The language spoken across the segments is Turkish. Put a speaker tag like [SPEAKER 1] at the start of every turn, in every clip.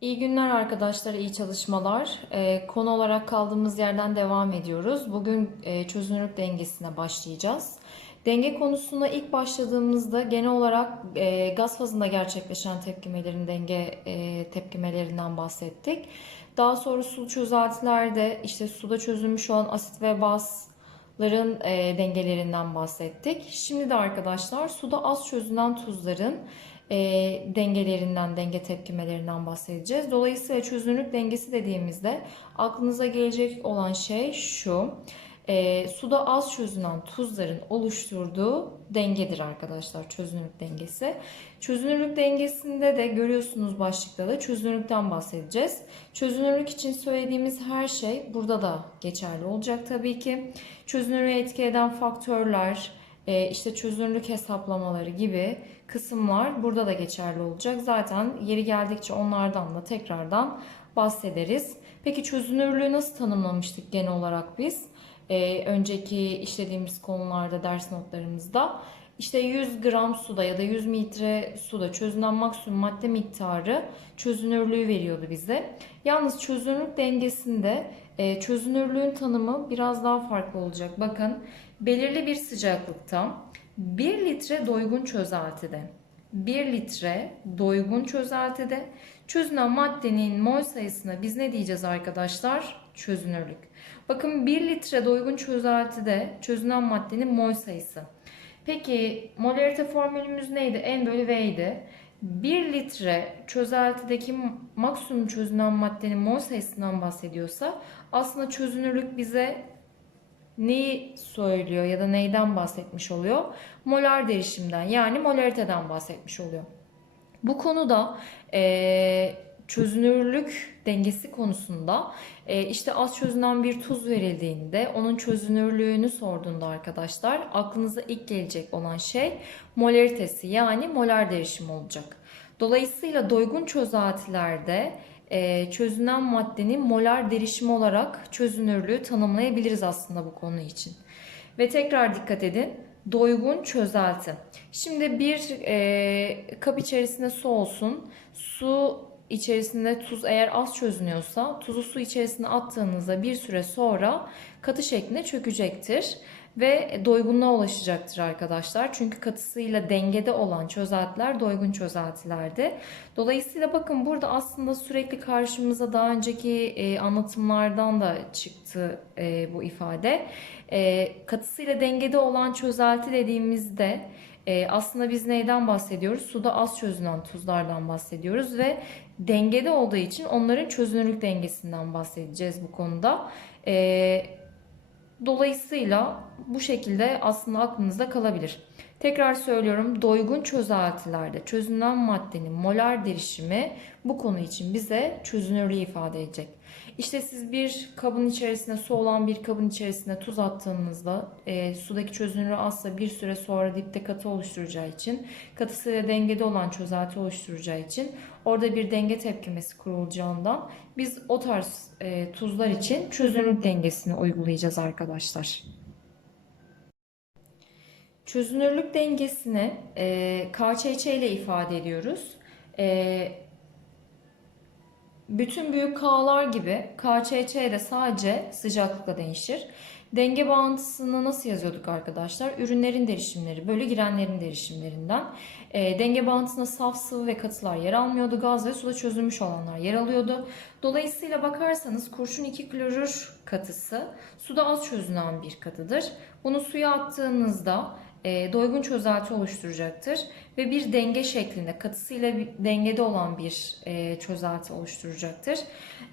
[SPEAKER 1] İyi günler arkadaşlar, iyi çalışmalar. Ee, konu olarak kaldığımız yerden devam ediyoruz. Bugün e, çözünürlük dengesine başlayacağız. Denge konusuna ilk başladığımızda genel olarak e, gaz fazında gerçekleşen tepkimelerin denge e, tepkimelerinden bahsettik. Daha sonra sulu çözeltilerde işte suda çözülmüş olan asit ve bazların e, dengelerinden bahsettik. Şimdi de arkadaşlar suda az çözünen tuzların e, dengelerinden, denge tepkimelerinden bahsedeceğiz. Dolayısıyla çözünürlük dengesi dediğimizde aklınıza gelecek olan şey şu. E, suda az çözünen tuzların oluşturduğu dengedir arkadaşlar çözünürlük dengesi. Çözünürlük dengesinde de görüyorsunuz başlıkta da çözünürlükten bahsedeceğiz. Çözünürlük için söylediğimiz her şey burada da geçerli olacak tabii ki. Çözünürlüğe etki eden faktörler, e, işte çözünürlük hesaplamaları gibi kısımlar burada da geçerli olacak. Zaten yeri geldikçe onlardan da tekrardan bahsederiz. Peki çözünürlüğü nasıl tanımlamıştık genel olarak biz? Ee, önceki işlediğimiz konularda ders notlarımızda. İşte 100 gram suda ya da 100 litre suda çözünen maksimum madde miktarı çözünürlüğü veriyordu bize. Yalnız çözünürlük dengesinde e, çözünürlüğün tanımı biraz daha farklı olacak. Bakın belirli bir sıcaklıkta 1 litre doygun çözeltide 1 litre doygun çözeltide çözünen maddenin mol sayısına biz ne diyeceğiz arkadaşlar? Çözünürlük. Bakın 1 litre doygun çözeltide çözünen maddenin mol sayısı. Peki molarite formülümüz neydi? N bölü V idi. 1 litre çözeltideki maksimum çözünen maddenin mol sayısından bahsediyorsa aslında çözünürlük bize neyi söylüyor ya da neyden bahsetmiş oluyor? Molar derişimden yani molariteden bahsetmiş oluyor. Bu konuda e, çözünürlük dengesi konusunda e, işte az çözünen bir tuz verildiğinde onun çözünürlüğünü sorduğunda arkadaşlar aklınıza ilk gelecek olan şey molaritesi yani molar derişim olacak. Dolayısıyla doygun çözeltilerde e, çözünen maddenin molar derişimi olarak çözünürlüğü tanımlayabiliriz aslında bu konu için. Ve tekrar dikkat edin. Doygun çözelti. Şimdi bir e, kap içerisinde su olsun. Su içerisinde tuz eğer az çözünüyorsa tuzu su içerisine attığınızda bir süre sonra katı şeklinde çökecektir ve doygunluğa ulaşacaktır arkadaşlar. Çünkü katısıyla dengede olan çözeltiler doygun çözeltilerdi. Dolayısıyla bakın burada aslında sürekli karşımıza daha önceki e, anlatımlardan da çıktı e, bu ifade. E, katısıyla dengede olan çözelti dediğimizde aslında biz neyden bahsediyoruz? Suda az çözünen tuzlardan bahsediyoruz ve dengede olduğu için onların çözünürlük dengesinden bahsedeceğiz bu konuda. E, dolayısıyla bu şekilde aslında aklınızda kalabilir. Tekrar söylüyorum doygun çözeltilerde çözünen maddenin molar derişimi bu konu için bize çözünürlüğü ifade edecek. İşte siz bir kabın içerisine su olan bir kabın içerisine tuz attığınızda e, sudaki çözünürlüğü azsa bir süre sonra dipte katı oluşturacağı için katısıyla dengede olan çözelti oluşturacağı için orada bir denge tepkimesi kurulacağından biz o tarz e, tuzlar için çözünürlük dengesini uygulayacağız arkadaşlar. Çözünürlük dengesini e, KÇÇ ile ifade ediyoruz. E, bütün büyük K'lar gibi KÇÇ de sadece sıcaklıkla değişir. Denge bağıntısını nasıl yazıyorduk arkadaşlar? Ürünlerin derişimleri bölü girenlerin derişimlerinden. E, denge bağıntısında saf sıvı ve katılar yer almıyordu. Gaz ve suda çözülmüş olanlar yer alıyordu. Dolayısıyla bakarsanız kurşun 2 klorür katısı suda az çözünen bir katıdır. Bunu suya attığınızda e, doygun çözelti oluşturacaktır ve bir denge şeklinde katısıyla bir dengede olan bir e, çözelti oluşturacaktır.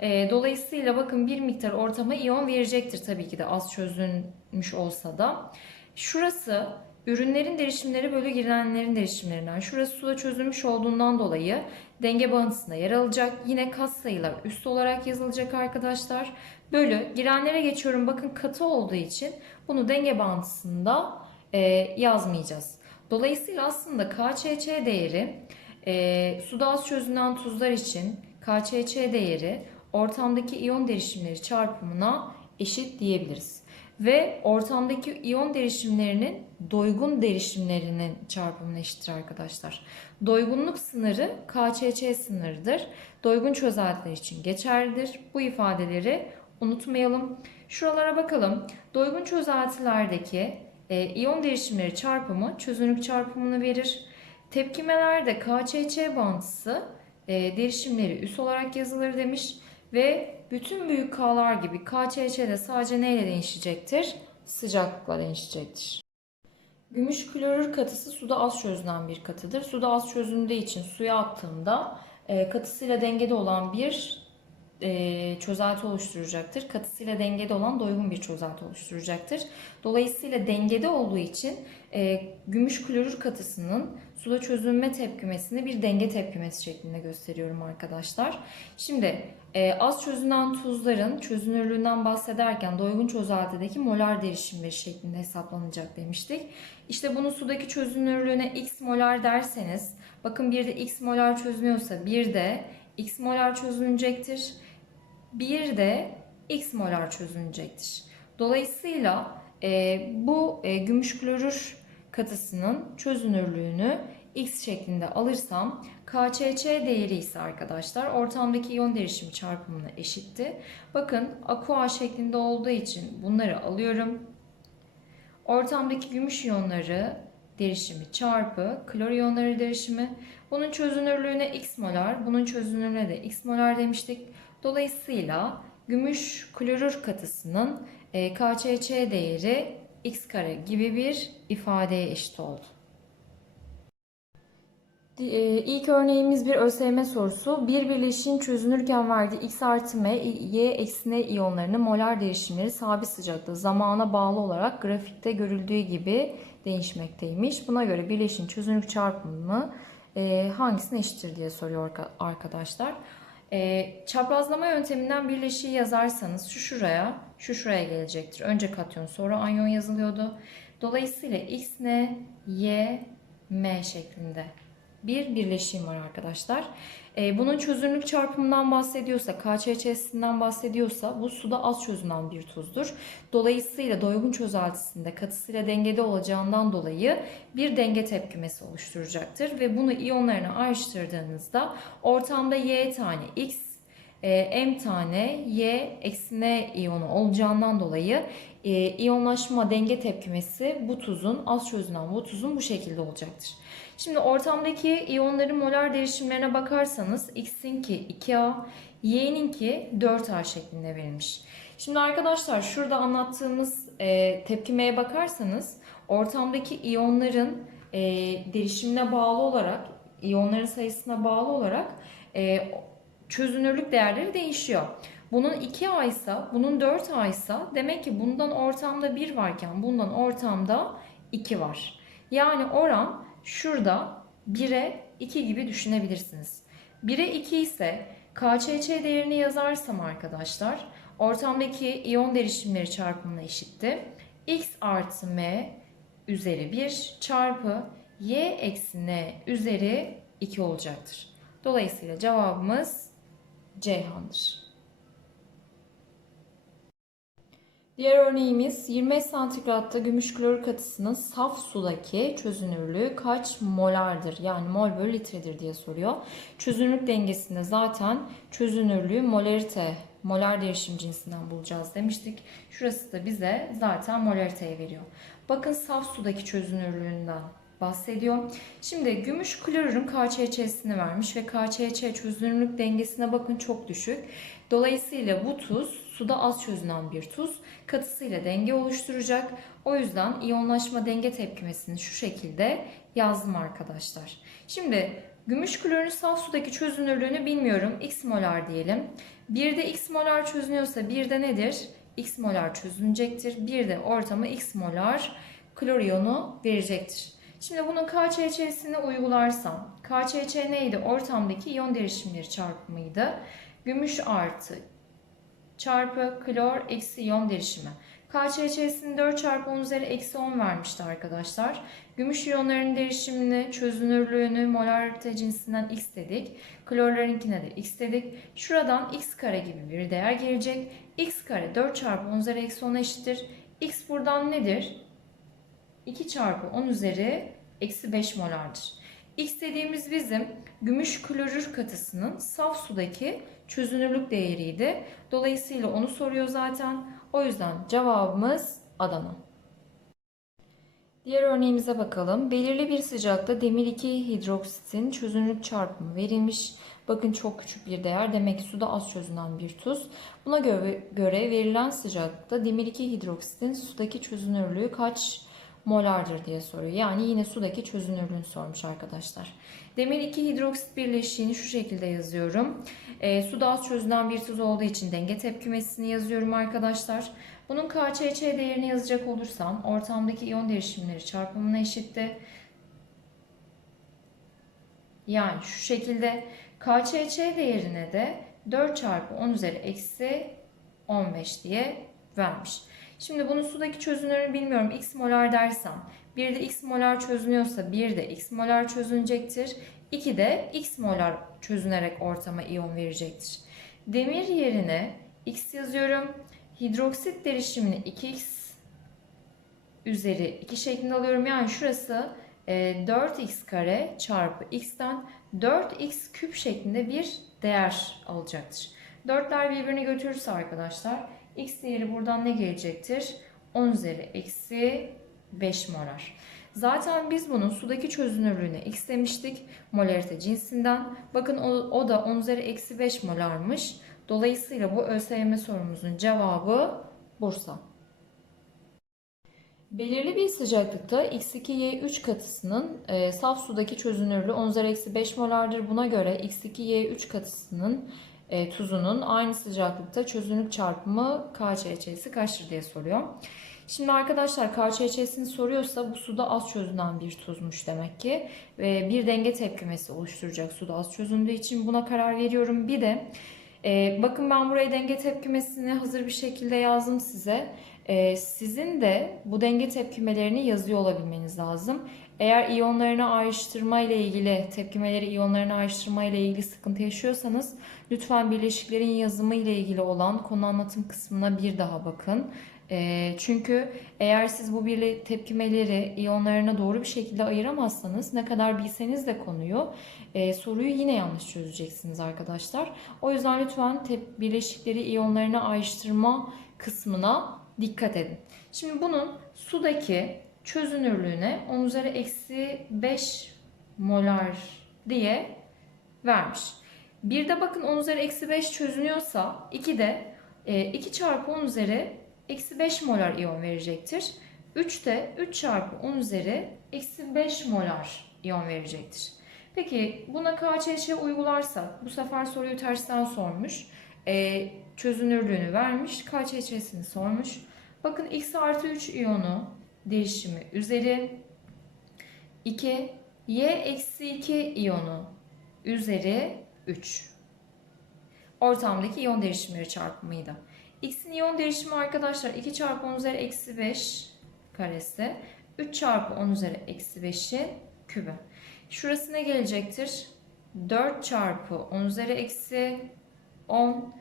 [SPEAKER 1] E, dolayısıyla bakın bir miktar ortama iyon verecektir tabii ki de az çözülmüş olsa da. Şurası ürünlerin derişimleri bölü girenlerin derişimlerinden. Şurası suda çözülmüş olduğundan dolayı denge bağıntısında yer alacak. Yine kat sayılar üst olarak yazılacak arkadaşlar. Bölü girenlere geçiyorum. Bakın katı olduğu için bunu denge bağıntısında e, yazmayacağız. Dolayısıyla aslında KÇÇ değeri e, suda az çözünen tuzlar için KÇÇ değeri ortamdaki iyon derişimleri çarpımına eşit diyebiliriz. ve ortamdaki iyon derişimlerinin doygun derişimlerinin çarpımına eşittir arkadaşlar. Doygunluk sınırı KÇÇ sınırıdır. Doygun çözeltiler için geçerlidir. Bu ifadeleri unutmayalım. Şuralara bakalım. Doygun çözeltilerdeki e, iyon derişimleri çarpımı çözünürlük çarpımını verir. Tepkimelerde KÇÇ bağıntısı e, derişimleri üs olarak yazılır demiş ve bütün büyük K'lar gibi KÇÇ de sadece neyle değişecektir? Sıcaklıkla değişecektir. Gümüş klorür katısı suda az çözünen bir katıdır. Suda az çözündüğü için suya attığında e, katısıyla dengede olan bir e, çözelti oluşturacaktır. Katısıyla dengede olan doygun bir çözelti oluşturacaktır. Dolayısıyla dengede olduğu için e, gümüş klorür katısının suda çözünme tepkimesini bir denge tepkimesi şeklinde gösteriyorum arkadaşlar. Şimdi e, az çözünen tuzların çözünürlüğünden bahsederken doygun çözeltideki molar derişimleri şeklinde hesaplanacak demiştik. İşte bunu sudaki çözünürlüğüne x molar derseniz bakın bir de x molar çözünüyorsa bir de x molar çözünecektir. Bir de x molar çözünecektir. Dolayısıyla e, bu e, gümüş klorür katısının çözünürlüğünü x şeklinde alırsam KÇÇ değeri ise arkadaşlar ortamdaki iyon derişimi çarpımına eşitti. Bakın aqua şeklinde olduğu için bunları alıyorum. Ortamdaki gümüş iyonları derişimi çarpı klor iyonları derişimi. Bunun çözünürlüğüne x molar, bunun çözünürlüğüne de x molar demiştik. Dolayısıyla gümüş klorür katısının e, KÇÇ değeri x kare gibi bir ifadeye eşit oldu. E, İlk örneğimiz bir ÖSYM sorusu. Bir birleşiğin çözünürken verdiği X artı M, Y eksi N iyonlarının molar değişimleri sabit sıcaklığı zamana bağlı olarak grafikte görüldüğü gibi değişmekteymiş. Buna göre birleşiğin çözünürlük çarpımı e, hangisine eşittir diye soruyor arka- arkadaşlar. E, çaprazlama yönteminden birleşiği yazarsanız şu şuraya, şu şuraya gelecektir. Önce katyon sonra anyon yazılıyordu. Dolayısıyla X ne, Y, M şeklinde bir birleşim var arkadaşlar. Ee, bunun çözünürlük çarpımından bahsediyorsa, KÇÇ'sinden bahsediyorsa bu suda az çözünen bir tuzdur. Dolayısıyla doygun çözeltisinde katısıyla dengede olacağından dolayı bir denge tepkimesi oluşturacaktır. Ve bunu iyonlarına ayrıştırdığınızda ortamda Y tane X, e, M tane Y eksi N iyonu olacağından dolayı e, iyonlaşma denge tepkimesi bu tuzun, az çözünen bu tuzun bu şekilde olacaktır. Şimdi ortamdaki iyonların molar derişimlerine bakarsanız X'inki 2A, Y'ninki 4A şeklinde verilmiş. Şimdi arkadaşlar şurada anlattığımız e, tepkimeye bakarsanız ortamdaki iyonların e, derişimine bağlı olarak, iyonların sayısına bağlı olarak e, çözünürlük değerleri değişiyor. Bunun 2A ise, bunun 4A ise demek ki bundan ortamda 1 varken bundan ortamda 2 var. Yani oran şurada 1'e 2 gibi düşünebilirsiniz. 1'e 2 ise KÇÇ değerini yazarsam arkadaşlar ortamdaki iyon derişimleri çarpımına eşitti. X artı M üzeri 1 çarpı Y eksi N üzeri 2 olacaktır. Dolayısıyla cevabımız Ceyhan'dır. Diğer örneğimiz 25 santigratta gümüş klor katısının saf sudaki çözünürlüğü kaç molardır? Yani mol bölü litredir diye soruyor. Çözünürlük dengesinde zaten çözünürlüğü molarite, molar derişim cinsinden bulacağız demiştik. Şurası da bize zaten molariteyi veriyor. Bakın saf sudaki çözünürlüğünden bahsediyor. Şimdi gümüş klorürün KÇÇ'sini vermiş ve KÇÇ çözünürlük dengesine bakın çok düşük. Dolayısıyla bu tuz suda az çözünen bir tuz katısıyla denge oluşturacak. O yüzden iyonlaşma denge tepkimesini şu şekilde yazdım arkadaşlar. Şimdi gümüş klorürün saf sudaki çözünürlüğünü bilmiyorum. X molar diyelim. Bir de X molar çözünüyorsa bir de nedir? X molar çözünecektir. Bir de ortama X molar klor iyonu verecektir. Şimdi bunun KÇÇ'sini uygularsam, KÇÇ neydi? Ortamdaki iyon derişimleri çarpımıydı. Gümüş artı çarpı klor eksi iyon derişimi. KÇÇ'sini 4 çarpı 10 üzeri eksi 10 vermişti arkadaşlar. Gümüş iyonların derişimini, çözünürlüğünü molarite cinsinden x dedik. Klorlarınkine de x dedik. Şuradan x kare gibi bir değer gelecek. x kare 4 çarpı 10 üzeri eksi 10 eşittir. X buradan nedir? 2 çarpı 10 üzeri eksi 5 molardır. X dediğimiz bizim gümüş klorür katısının saf sudaki çözünürlük değeriydi. Dolayısıyla onu soruyor zaten. O yüzden cevabımız Adana. Diğer örneğimize bakalım. Belirli bir sıcakta demir 2 hidroksitin çözünürlük çarpımı verilmiş. Bakın çok küçük bir değer. Demek ki suda az çözünen bir tuz. Buna göre, verilen sıcaklıkta demir 2 hidroksitin sudaki çözünürlüğü kaç molardır diye soruyor. Yani yine sudaki çözünürlüğünü sormuş arkadaşlar. Demir 2 hidroksit birleşiğini şu şekilde yazıyorum. E, suda az çözünen bir tuz olduğu için denge tepkimesini yazıyorum arkadaşlar. Bunun KÇÇ değerini yazacak olursam ortamdaki iyon derişimleri çarpımına eşitti. Yani şu şekilde KÇÇ değerine de 4 çarpı 10 üzeri eksi 15 diye vermiş. Şimdi bunu sudaki çözünürlüğünü bilmiyorum. X molar dersem bir de X molar çözünüyorsa bir de X molar çözünecektir. 2 de X molar çözünerek ortama iyon verecektir. Demir yerine X yazıyorum. Hidroksit derişimini 2X üzeri 2 şeklinde alıyorum. Yani şurası e, 4X kare çarpı X'ten 4X küp şeklinde bir değer alacaktır. 4'ler birbirini götürürse arkadaşlar X değeri buradan ne gelecektir? 10 üzeri eksi 5 molar. Zaten biz bunun sudaki çözünürlüğüne x demiştik. Molarite cinsinden. Bakın o, o da 10 üzeri eksi 5 molarmış. Dolayısıyla bu ÖSYM sorumuzun cevabı Bursa. Belirli bir sıcaklıkta X2Y3 katısının e, saf sudaki çözünürlüğü 10 üzeri eksi 5 molardır. Buna göre X2Y3 katısının e, tuzunun aynı sıcaklıkta çözünürlük çarpımı KÇÇ'si kaçtır diye soruyor. Şimdi arkadaşlar KÇÇ'sini soruyorsa bu suda az çözünen bir tuzmuş demek ki. Ve bir denge tepkimesi oluşturacak suda az çözündüğü için buna karar veriyorum. Bir de e, bakın ben buraya denge tepkimesini hazır bir şekilde yazdım size. E, sizin de bu denge tepkimelerini yazıyor olabilmeniz lazım. Eğer iyonlarını ayrıştırma ile ilgili, tepkimeleri iyonlarını ayrıştırma ile ilgili sıkıntı yaşıyorsanız lütfen bileşiklerin yazımı ile ilgili olan konu anlatım kısmına bir daha bakın. E, çünkü eğer siz bu birle tepkimeleri iyonlarına doğru bir şekilde ayıramazsanız ne kadar bilseniz de konuyu e, soruyu yine yanlış çözeceksiniz arkadaşlar. O yüzden lütfen tep- bileşikleri iyonlarına ayrıştırma kısmına dikkat edin. Şimdi bunun sudaki çözünürlüğüne 10 üzeri eksi 5 molar diye vermiş. Bir de bakın 10 üzeri eksi 5 çözünüyorsa 2 de 2 çarpı 10 üzeri eksi 5 molar iyon verecektir. 3 de 3 çarpı 10 üzeri eksi 5 molar iyon verecektir. Peki buna KÇÇ uygularsak bu sefer soruyu tersten sormuş. E, çözünürlüğünü vermiş. KÇÇ'sini sormuş. Bakın X artı 3 iyonu değişimi üzeri 2 Y eksi 2 iyonu üzeri 3. Ortamdaki iyon değişimleri çarpımıydı. X'in iyon değişimi arkadaşlar 2 çarpı 10 üzeri eksi 5 karesi 3 çarpı 10 üzeri eksi 5'in kübü. Şurası ne gelecektir? 4 çarpı 10 üzeri eksi 10.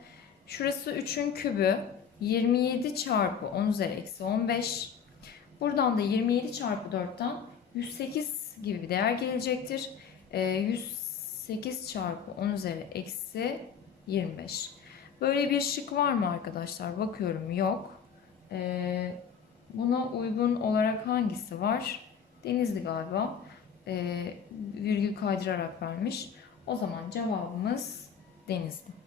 [SPEAKER 1] Şurası 3'ün kübü 27 çarpı 10 üzeri eksi 15. Buradan da 27 çarpı 4'ten 108 gibi bir değer gelecektir. E, 108 çarpı 10 üzeri eksi 25. Böyle bir şık var mı arkadaşlar? Bakıyorum yok. E, buna uygun olarak hangisi var? Denizli galiba. E, virgül kaydırarak vermiş. O zaman cevabımız Denizli.